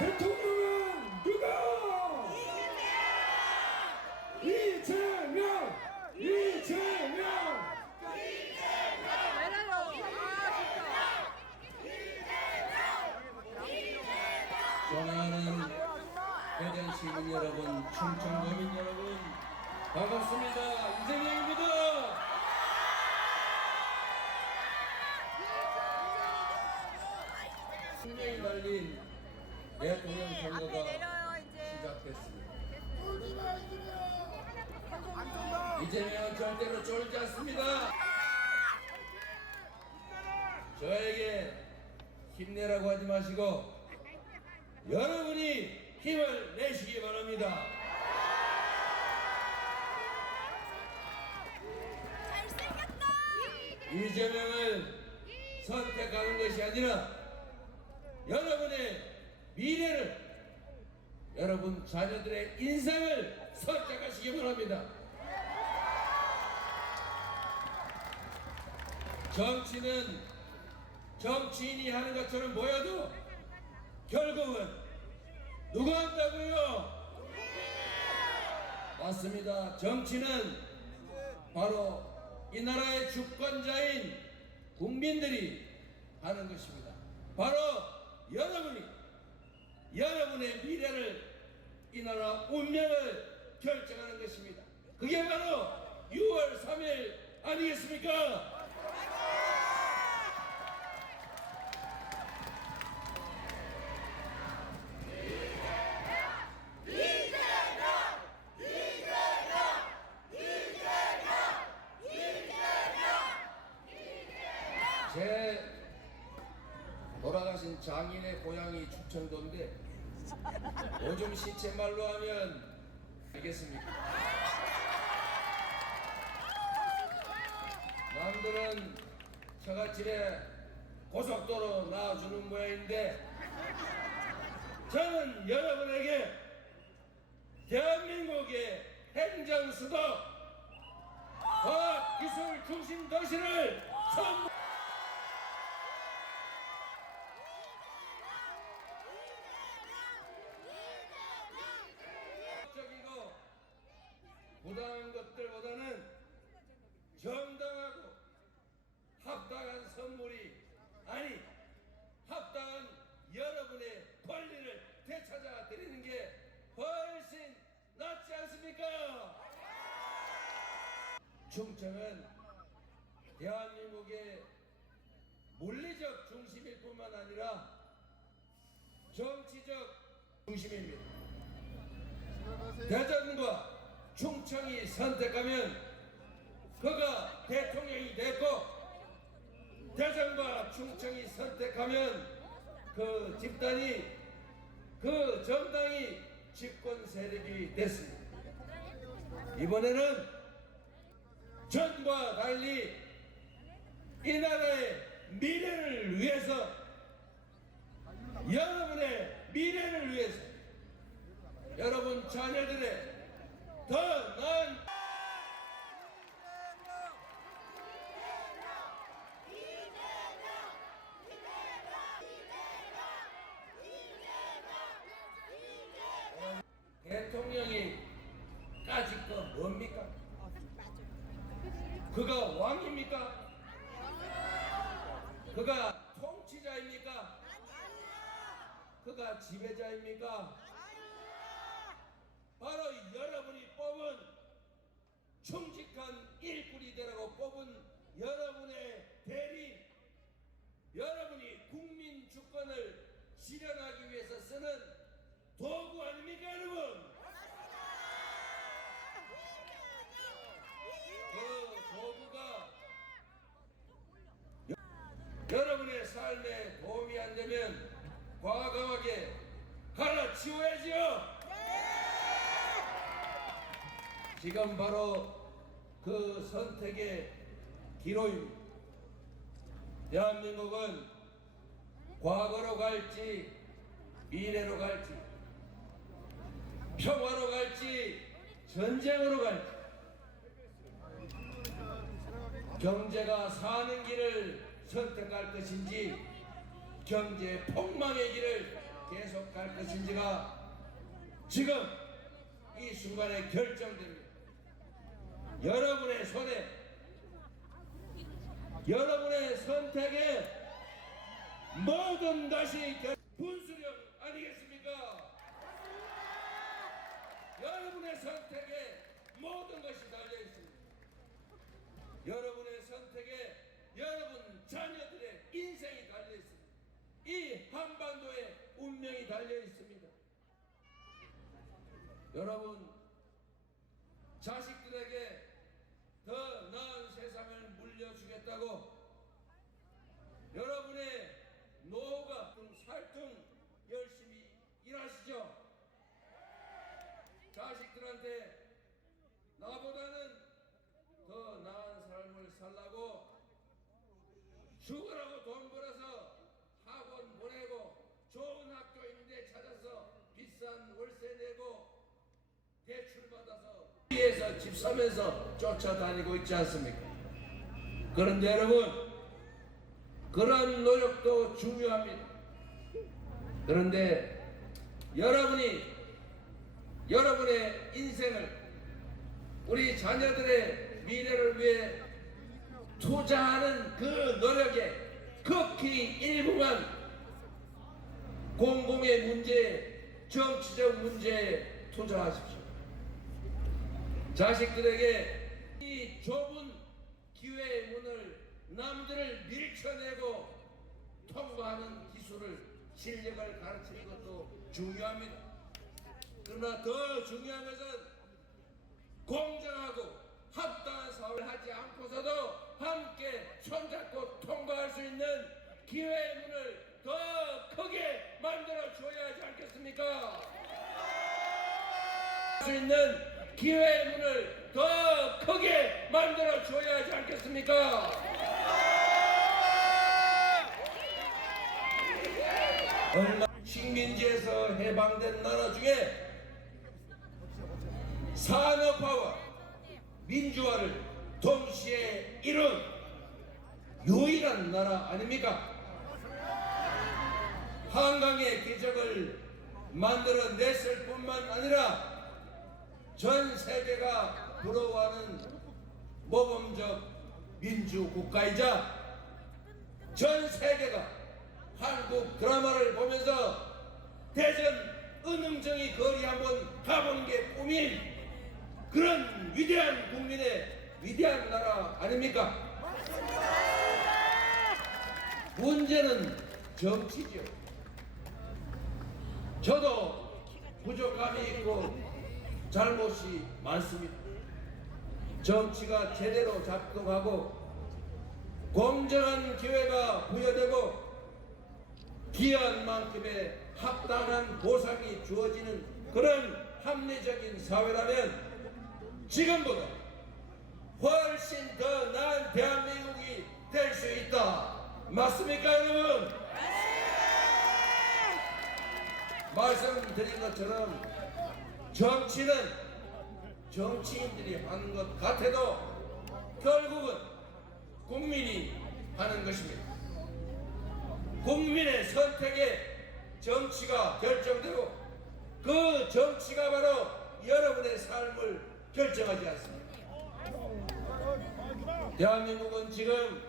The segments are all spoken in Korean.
대통령은 누가? 이재명! 이재명! 존경하는 대전 시민 여러분, 충청도민 여러분, 반갑습니다. 이재명입니다. 신명이 달린 대통령 선거가 시작됐습니다. 이재명은 절대로 쫄지 않습니다. 저에게 힘내라고 하지 마시고 여러분이 힘을 내시기 바랍니다. 잘생겼다! 이재명을 선택하는 것이 아니라 여러분의 미래를, 여러분 자녀들의 인생을 선택하시기 바랍니다. 정치는 정치인이 하는 것처럼 보여도 결국은 누가 한다고요? 맞습니다. 정치는 바로 이 나라의 주권자인 국민들이 하는 것입니다. 바로 여러분이 여러분의 미래를, 이 나라 운명을 결정하는 것입니다. 그게 바로 6월 3일 아니겠습니까? 제 돌아가신 장인의 고향이 충청도인데 오줌 시체 말로 하면 알겠습니까? 남들은 처갓집에 고속도로 놔주는 모양인데 저는 여러분에게 대한민국의 행정수도 과학기술 중심 도시를 선물. 적이고 부당한 것들보다는 정당하고 합당한 선물이, 아니 합당한 여러분의 권리를 되찾아 드리는 게 훨씬 낫지 않습니까? 충청은 대한민국의 물리적 중심일 뿐만 아니라 정치적 중심입니다. 대전과 충청이 선택하면 그가 대통령이 됐고, 대전과 충청이 선택하면 그 집단이, 그 정당이 집권 세력이 됐습니다. 이번에는 전과 달리 이 나라의 미래를 위해서, 여러분의 미래를 위해서, 여러분 자녀들의 더 나은 대통령이 까짓 거 뭡니까? 그가 왕입니까? 그가 통치자입니까? 그가 지배자입니까? 바로 여러분이 뽑은, 충직한 일꾼이 되라고 뽑은 여러분의 대리, 여러분이 국민 주권을 실현하기 위해서 쓰는 도구 아닙니까, 여러분? 그 도구가 여러분의 삶에 도움이 안 되면 과감하게 갈아치워야지요. 지금 바로 그 선택의 기로입니다. 대한민국은 과거로 갈지 미래로 갈지, 평화로 갈지 전쟁으로 갈지, 경제가 사는 길을 선택할 것인지 경제 폭망의 길을 계속 갈 것인지가 지금 이 순간에 결정됩니다. 여러분의 손에, 여러분의 선택에 모든 것이 분수령 아니겠습니까? 여러분의 선택에 모든 것이 달려 있습니다. 여러분의 선택에 여러분 자녀들의 인생이 달려 있습니다. 이 한반도의 운명이 달려 있습니다. 여러분, 자식들에게 더 나은 세상을 물려주겠다고 여러분의 노후가 살등 열심히 일하시죠. 자식들한테 나보다는 더 나은 삶을 살라고 죽으라고 돈 벌어서 학원 보내고 좋은 학교 있는 데 찾아서 비싼 월세 내고 대출 받아서 위에서 집 사면서 쫓아다니고 있지 않습니까? 그런데 여러분, 그런 노력도 중요합니다. 그런데 여러분이 여러분의 인생을 우리 자녀들의 미래를 위해 투자하는 그 노력에 극히 일부만 공공의 문제, 정치적 문제에 투자하십시오. 자식들에게 이 좁은 기회의 문을 남들을 밀쳐내고 통과하는 기술을, 실력을 가르치는 것도 중요합니다. 그러나 더 중요한 것은 공정하고 합당한 사회를 하지 않고서도 함께 손잡고 통과할 수 있는 기회의 문을 더 크게 만들어 줘야 하지 않겠습니까? 수 있는 기회의 문을 더 크게 만들어 줘야 하지 않겠습니까? 식민지에서 해방된 나라 중에 산업화와 민주화를 동시에 이룬 유일한 나라 아닙니까? 한강의 기적을 만들어냈을 뿐만 아니라 전 세계가 부러워하는 모범적 민주국가이자 전 세계가 한국 드라마를 보면서 대전 은흥정이 거리 한번 가보는 게 꿈인 그런 위대한 국민의 위대한 나라 아닙니까? 문제는 정치죠. 저도 부족함이 있고 잘못이 많습니다. 정치가 제대로 작동하고 공정한 기회가 부여되고 기여한 만큼의 합당한 보상이 주어지는 그런 합리적인 사회라면 지금보다 훨씬 더 나은 대한민국이 될 수 있다. 맞습니까, 여러분? 말씀드린 것처럼 정치는 정치인들이 하는 것 같아도 결국은 국민이 하는 것입니다. 국민의 선택에 정치가 결정되고 그 정치가 바로 여러분의 삶을 결정하지 않습니다. 대한민국은 지금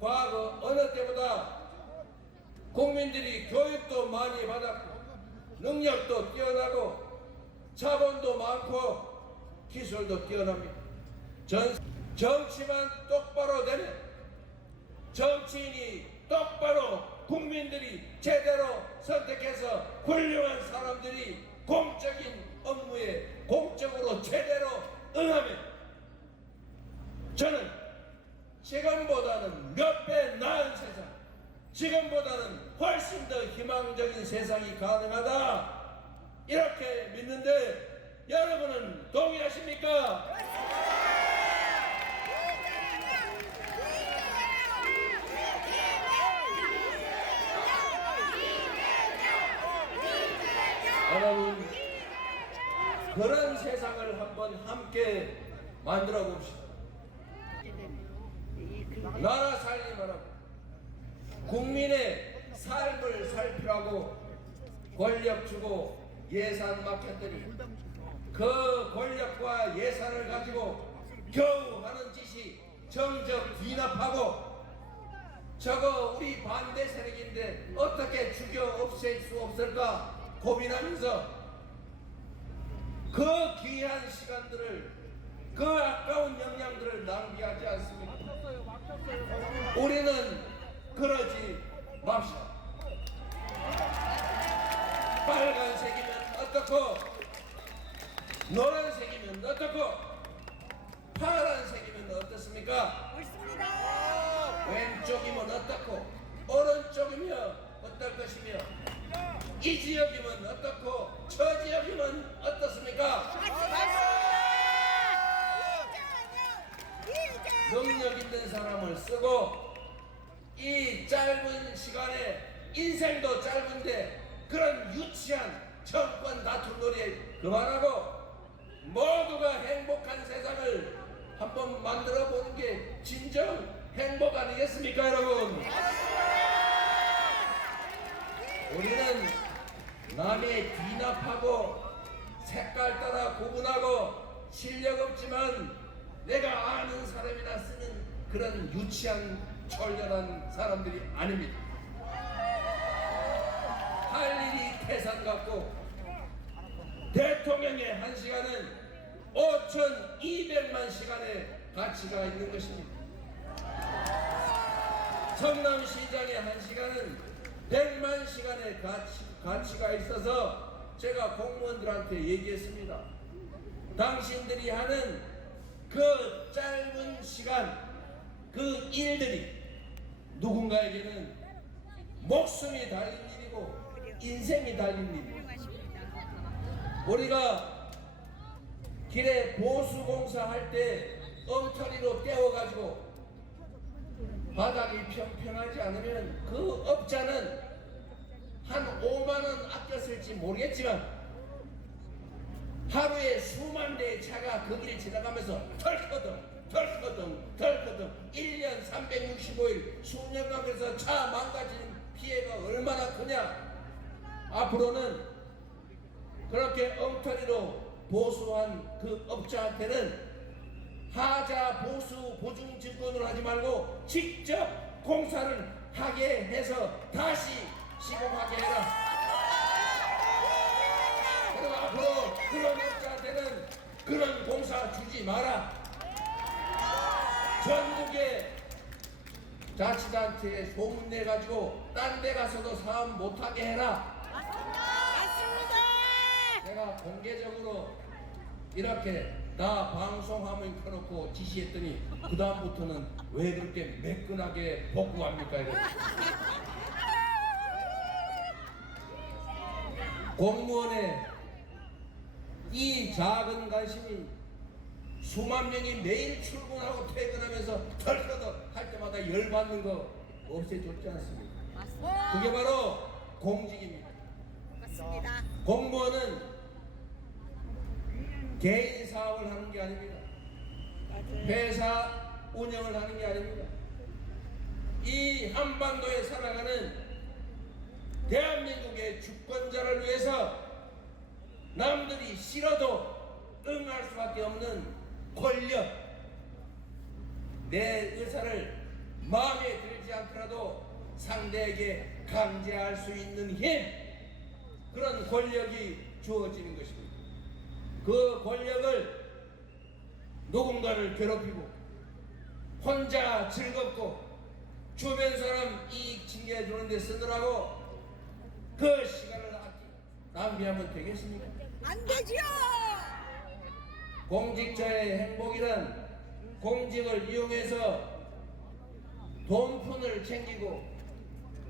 과거 어느 때보다 국민들이 교육도 많이 받았고 능력도 뛰어나고 자본도 많고 기술도 뛰어납니다. 정치만 똑바로 되면 정치인이 똑바로 국민들이 제대로 선택해서 훌륭한 사람들이 공적인 업무에 공적으로 제대로 응하면 저는 지금보다는 몇 배 나은 세상, 지금보다는 훨씬 더 희망적인 세상이 가능하다 이렇게 믿는데 여러분은 동의하십니까? 여러분, 그런 세상을 한번 함께 만들어 봅시다. 나라 살림을 하고 국민의 삶을 살피라고 권력 주고 예산 맡겼더니 그 권력과 예산을 가지고 겨우 하는 짓이 정적 귀납하고 저거 우리 반대 세력인데 어떻게 죽여 없앨 수 없을까 고민하면서 그 귀한 시간들을 그 아까운 역량들을 낭비하지 않습니다. 우리는 그러지 맙시다. 빨간색이면 어떻고 노란색이면 어떻고 파란색이면 어떻습니까? 옳습니다. 왼쪽이면 어떻고 오른쪽이면 어떨 것이며 이 지역이면 어떻고 저 지역이면 어떻습니까? 능력 있는 사람을 쓰고 이 짧은 시간에 인생도 짧은데 그런 유치한 정권 다툼 놀이 그만하고 모두가 행복한 세상을 한번 만들어 보는 게 진정 행복 아니겠습니까, 여러분? 우리는 남의 귀납하고 색깔 따라 구분하고 실력 없지만 내가 아는 사람이나 쓰는 그런 유치한 철련한 사람들이 아닙니다. 할 일이 태산 같고 대통령의 한 시간은 5,200만 시간의 가치가 있는 것입니다. 성남시장의 한 시간은 100만 시간의 가치가 있어서 제가 공무원들한테 얘기했습니다. 당신들이 하는 그 짧은 시간, 그 일들이 누군가에게는 목숨이 달린 일이고 인생이 달린 일이에요. 우리가 길에 보수공사 할 때 엉터리로 떼어가지고 바닥이 평평하지 않으면 그 업자는 한 5만 원 아껴 쓸지 모르겠지만 하루에 수만 대의 차가 그 길을 지나가면서 털커덩 1년 365일 수년간 그래서 차 망가지는 피해가 얼마나 크냐. 앞으로는 그렇게 엉터리로 보수한 그 업자한테는 하자 보수 보증 증권을 하지 말고 직접 공사를 하게 해서 다시 시공하게 해라. 그리고 앞으로 그런 업자한테는 그런 공사 주지 마라. 전국에 자치단체에 소문 내가지고 딴 데 가서도 사업 못하게 해라. 맞습니다. 내가 공개적으로 이렇게 나 방송화면 켜놓고 지시했더니 그 다음부터는 왜 그렇게 매끈하게 복구합니까? 이렇게. 공무원의 이 작은 관심이 수만 명이 매일 출근하고 퇴근하면서 털커덕 할 때마다 열받는 거 없애줬지 않습니까? 맞습니다. 그게 바로 공직입니다. 맞습니다. 공무원은 개인 사업을 하는 게 아닙니다. 회사 운영을 하는 게 아닙니다. 이 한반도에 살아가는 대한민국의 주권자를 위해서 남들이 싫어도 응할 수밖에 없는 권력, 내 의사를 마음에 들지 않더라도 상대에게 강제할 수 있는 힘, 그런 권력이 주어지는 것입니다. 그 권력을 누군가를 괴롭히고 혼자 즐겁고 주변 사람 이익 챙겨주는 데 쓰느라고 그 시간을 낭비하면 되겠습니까? 안 되지요. 공직자의 행복이란 공직을 이용해서 돈푼을 챙기고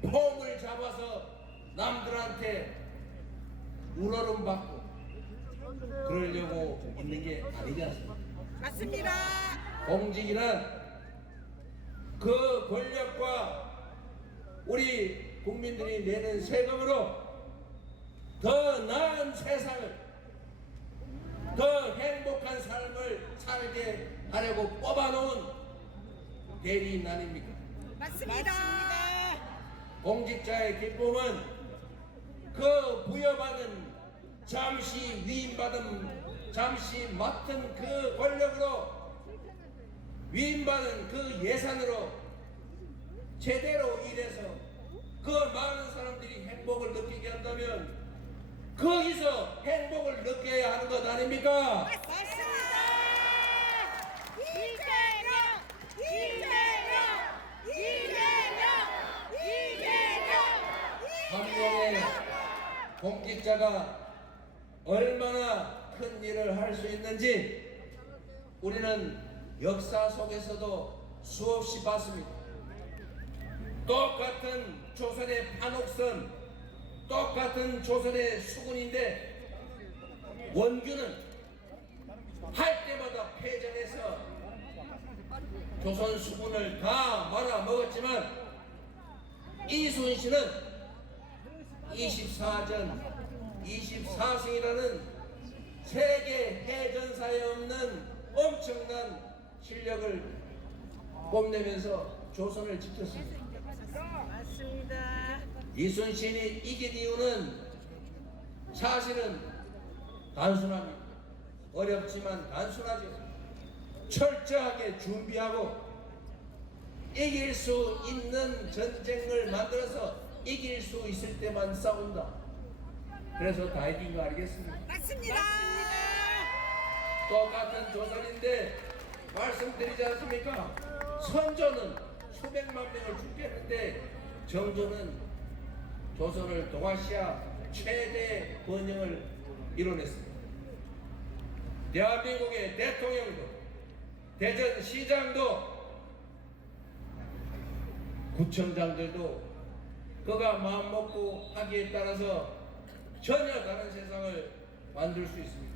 폼을 잡아서 남들한테 우러름 받고 그러려고 있는 게 아니지 않습니까? 맞습니다. 공직이란 그 권력과 우리 국민들이 내는 세금으로 더 나은 세상을, 더 행복한 삶을 살게 하려고 뽑아놓은 대리인 아닙니까? 맞습니다. 공직자의 기쁨은 그 부여받은 잠시 위임받은 잠시 맡은 그 권력으로 위임받은 그 예산으로 제대로 일해서 그 많은 사람들이 행복을 느끼게 한다면 거기서 행복을 느껴야 하는 것 아닙니까? 맞습니다. 이재명! 이재명! 이재명! 이재명! 한국의 공직자가 얼마나 큰 일을 할 수 있는지 우리는 역사 속에서도 수없이 봤습니다. 똑같은 조선의 판옥선, 똑같은 조선의 수군인데 원균은 할 때마다 패전해서 조선 수군을 다 말아먹었지만 이순신은 24전 24승이라는 세계 해전사에 없는 엄청난 실력을 뽐내면서 조선을 지켰습니다. 맞습니다. 이순신이 이긴 이유는 사실은 단순합니다. 어렵지만 단순하죠. 철저하게 준비하고 이길 수 있는 전쟁을 만들어서 이길 수 있을 때만 싸운다. 그래서 다 이긴 거 알겠습니까? 맞습니다. 똑같은 조선인데 말씀드리지 않습니까? 선조는 수백만 명을 죽겠는데 정조는 조선을 동아시아 최대 번영을 이뤄냈습니다. 대한민국의 대통령도 대전시장도 구청장들도 그가 마음먹고 하기에 따라서 전혀 다른 세상을 만들 수 있습니다.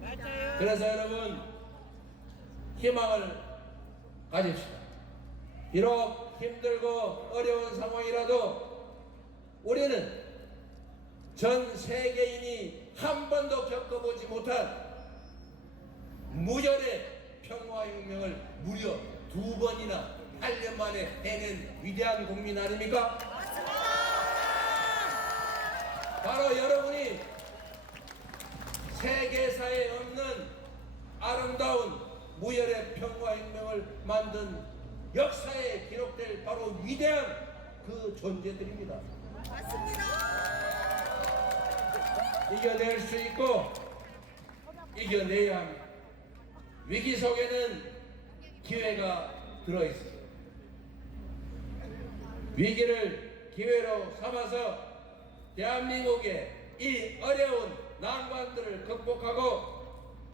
맞아요. 그래서 여러분 희망을 가집시다. 비록 힘들고 어려운 상황이라도 우리는 전 세계인이 한 번도 겪어보지 못한 무혈의 평화혁명을 무려 2번이나 8년 만에 해낸 위대한 국민 아닙니까? 바로 여러분이 세계사에 없는 아름다운 무혈의 평화혁명을 만든 역사에 기록될 바로 위대한 그 존재들입니다. 맞습니다. 이겨낼 수 있고 이겨내야 합니다. 위기 속에는 기회가 들어있습니다. 위기를 기회로 삼아서 대한민국의 이 어려운 난관들을 극복하고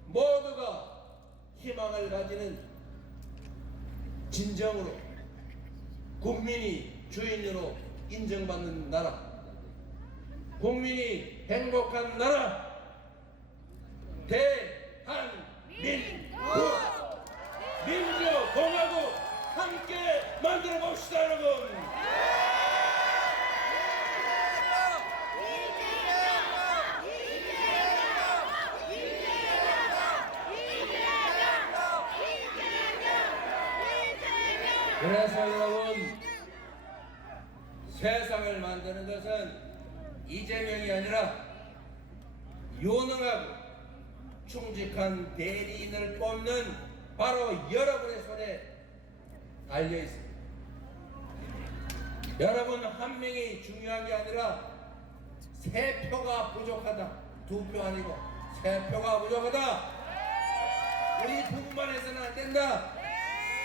모두가 희망을 가지는 진정으로 국민이 주인으로 인정받는 나라, 국민이 행복한 나라, 대한민국 민주공화국 함께 만들어 봅시다, 여러분. 그래서 여러분 세상을 만드는 것은 이재명이 아니라 유능하고 충직한 대리인을 뽑는 바로 여러분의 손에 달려 있습니다. 여러분 한 명이 중요한 게 아니라 3표가 부족하다. 2표 아니고 3표가 부족하다. 우리 부부만 해서는 안 된다.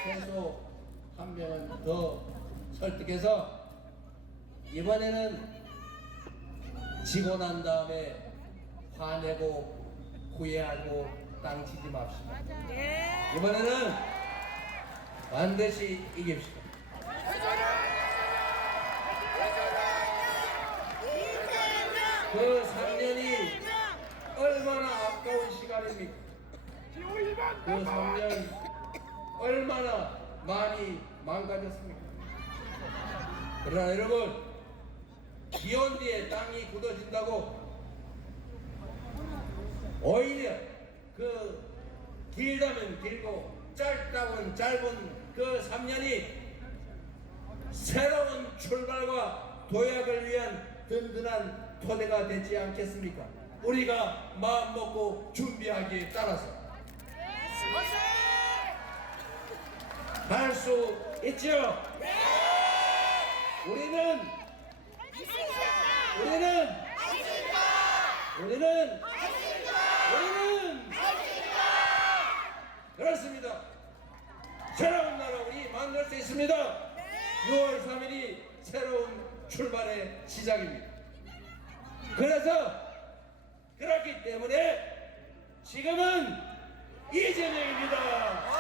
최소 한 명은 더 설득해서 이번에는 지고 난 다음에 화내고 후회하고 땅치지 맙시다. 이번에는 반드시 이깁시다. 그 3년이 얼마나 아까운 시간입니까? 그 3년 얼마나 많이 망가졌습니까? 그러나 여러분 기온 뒤에 땅이 굳어진다고 오히려 그 길다면 길고 짧다면 짧은 그 3년이 새로운 출발과 도약을 위한 든든한 토대가 되지 않겠습니까? 우리가 마음 먹고 준비하기에 따라서 할 수 있죠. 우리는 그렇습니다. 새로운 나라 우리 만들 수 있습니다. 6월 3일이 새로운 출발의 시작입니다. 그렇기 때문에 지금은 이재명입니다.